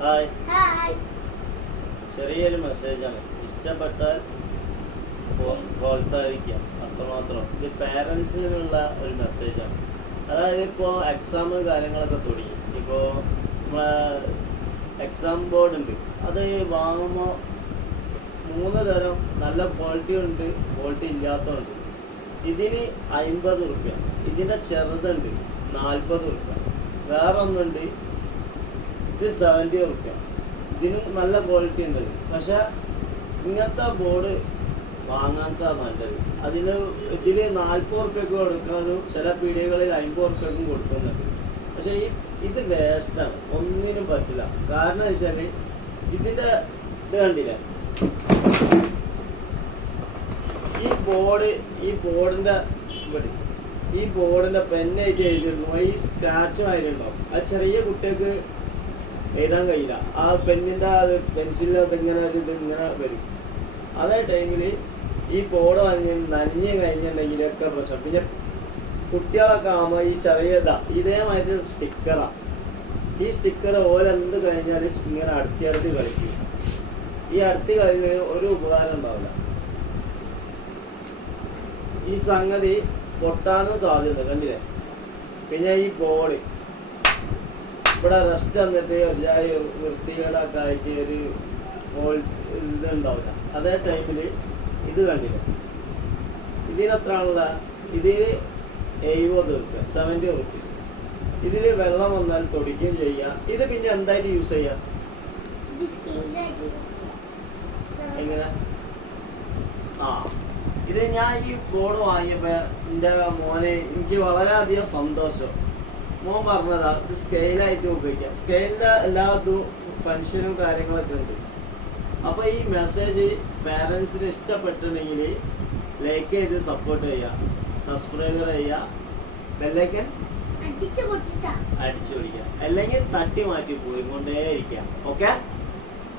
Hi. ചെറിയൊരു മെസ്സേജാണ്. ഇഷ്ടപ്പെട്ടാൽ പ്രോത്സാഹിക്കാം, അത്രമാത്രം. ഇത് പാരൻസിനുള്ള ഒരു മെസ്സേജാണ്. അതായത് ഇപ്പോൾ എക്സാം കാര്യങ്ങളൊക്കെ തുടങ്ങി. ഇപ്പോൾ നമ്മളെ എക്സാം ബോർഡ് ഉണ്ട്. അത് വാങ്ങുമ്പോൾ 3 തരം നല്ല ക്വാളിറ്റി ഉണ്ട്, ക്വാളിറ്റി ഇല്ലാത്തതുണ്ട്. ഇതിന് 50 റുപ്യ, ഇതിൻ്റെ ചെറുതുണ്ട് 40 റുപ്യ, വേറെ ഒന്നുണ്ട് ഇത് 70 റുപ്യ. ഇതിനും നല്ല ക്വാളിറ്റി ഉണ്ട്. പക്ഷെ ഇങ്ങനത്തെ ബോർഡ് വാങ്ങാത്ത നല്ലത്. ഇതിൽ 40 റുപ്യക്ക് കൊടുക്കുന്നതും ചില പീടികകളിൽ 50 റുപ്യക്കും കൊടുക്കുന്നുണ്ട്. പക്ഷെ ഇത് വേസ്റ്റാണ്, ഒന്നിനും പറ്റില്ല. കാരണം വെച്ചാൽ ഇതിൻ്റെ ഇത് കണ്ടില്ല, ഈ ബോർഡിന്റെ പെന്നായിട്ട് എഴുതിയിരുന്നു. ഈ സ്ക്രാച്ച് ആയിട്ടുണ്ടാവും. അത് ചെറിയ കുട്ടികൾക്ക് എഴുതാൻ കഴിയില്ല. ആ പെന്നിന്റെ പെൻസിലിനകത്ത് ഇങ്ങനെ വരും. അതേ ടൈമിൽ ഈ ബോർഡ് നനഞ്ഞ് കഴിഞ്ഞിട്ടുണ്ടെങ്കിലൊക്കെ പ്രശ്നം. പിന്നെ കുട്ടികളൊക്കെ ആകുമ്പോൾ ഈ ഇതേമാതിരി സ്റ്റിക്കറാണ്. ഈ സ്റ്റിക്കർ ഓരെന്ത് കഴിഞ്ഞാലും ഇങ്ങനെ അടുത്തി കളിക്കും. ഈ അടുത്ത് കഴിഞ്ഞ് ഒരു ഉപകാരം ഉണ്ടാവില്ല. ഈ സംഗതി പൊട്ടാനും സാധ്യത കണ്ടില്ലേ. പിന്നെ ഈ ബോർഡ് ഇവിടെ റെസ്റ്റ് വന്നിട്ട് എല്ലാവരും വൃത്തികേടൊക്കെ ആയിട്ട് ഒരു ഇതുണ്ടാവില്ല. അതേ ടൈമിൽ ഇത് കണ്ടില്ലേ, ഇതിനെത്രയാണുള്ള, ഇതിൽ 70 റുപ്യ, 70 റുപ്പീസ്. ഇതിൽ വെള്ളം വന്നാൽ തൊടിക്കുകയും ചെയ്യാം. ഇത് പിന്നെ എന്തായിട്ട് യൂസ് ചെയ്യാം? എങ്ങനെ? ഇത് ഞാൻ ഈ ബോർഡ് വാങ്ങിയപ്പോൾ എൻ്റെ മോനെ എനിക്ക് വളരെയധികം സന്തോഷം. മോൻ പറഞ്ഞതാ ഇത് സ്കെയിലായിട്ട് ഉപയോഗിക്കാം. സ്കെയിലിൻ്റെ എല്ലാതും ഫങ്ഷനും കാര്യങ്ങളൊക്കെ ഉണ്ട്. അപ്പോൾ ഈ മെസ്സേജ് പാരൻസിന് ഇഷ്ടപ്പെട്ടിട്ടുണ്ടെങ്കിൽ ലൈക്ക് ചെയ്ത് സപ്പോർട്ട് ചെയ്യുക, സബ്സ്ക്രൈബർ ചെയ്യുക, ബെല്ലൈക്കൻ അടിച്ചു പൊടിക്കുക, അല്ലെങ്കിൽ തട്ടി മാറ്റി പോയി കൊണ്ടേയിരിക്കുക. ഓക്കെ.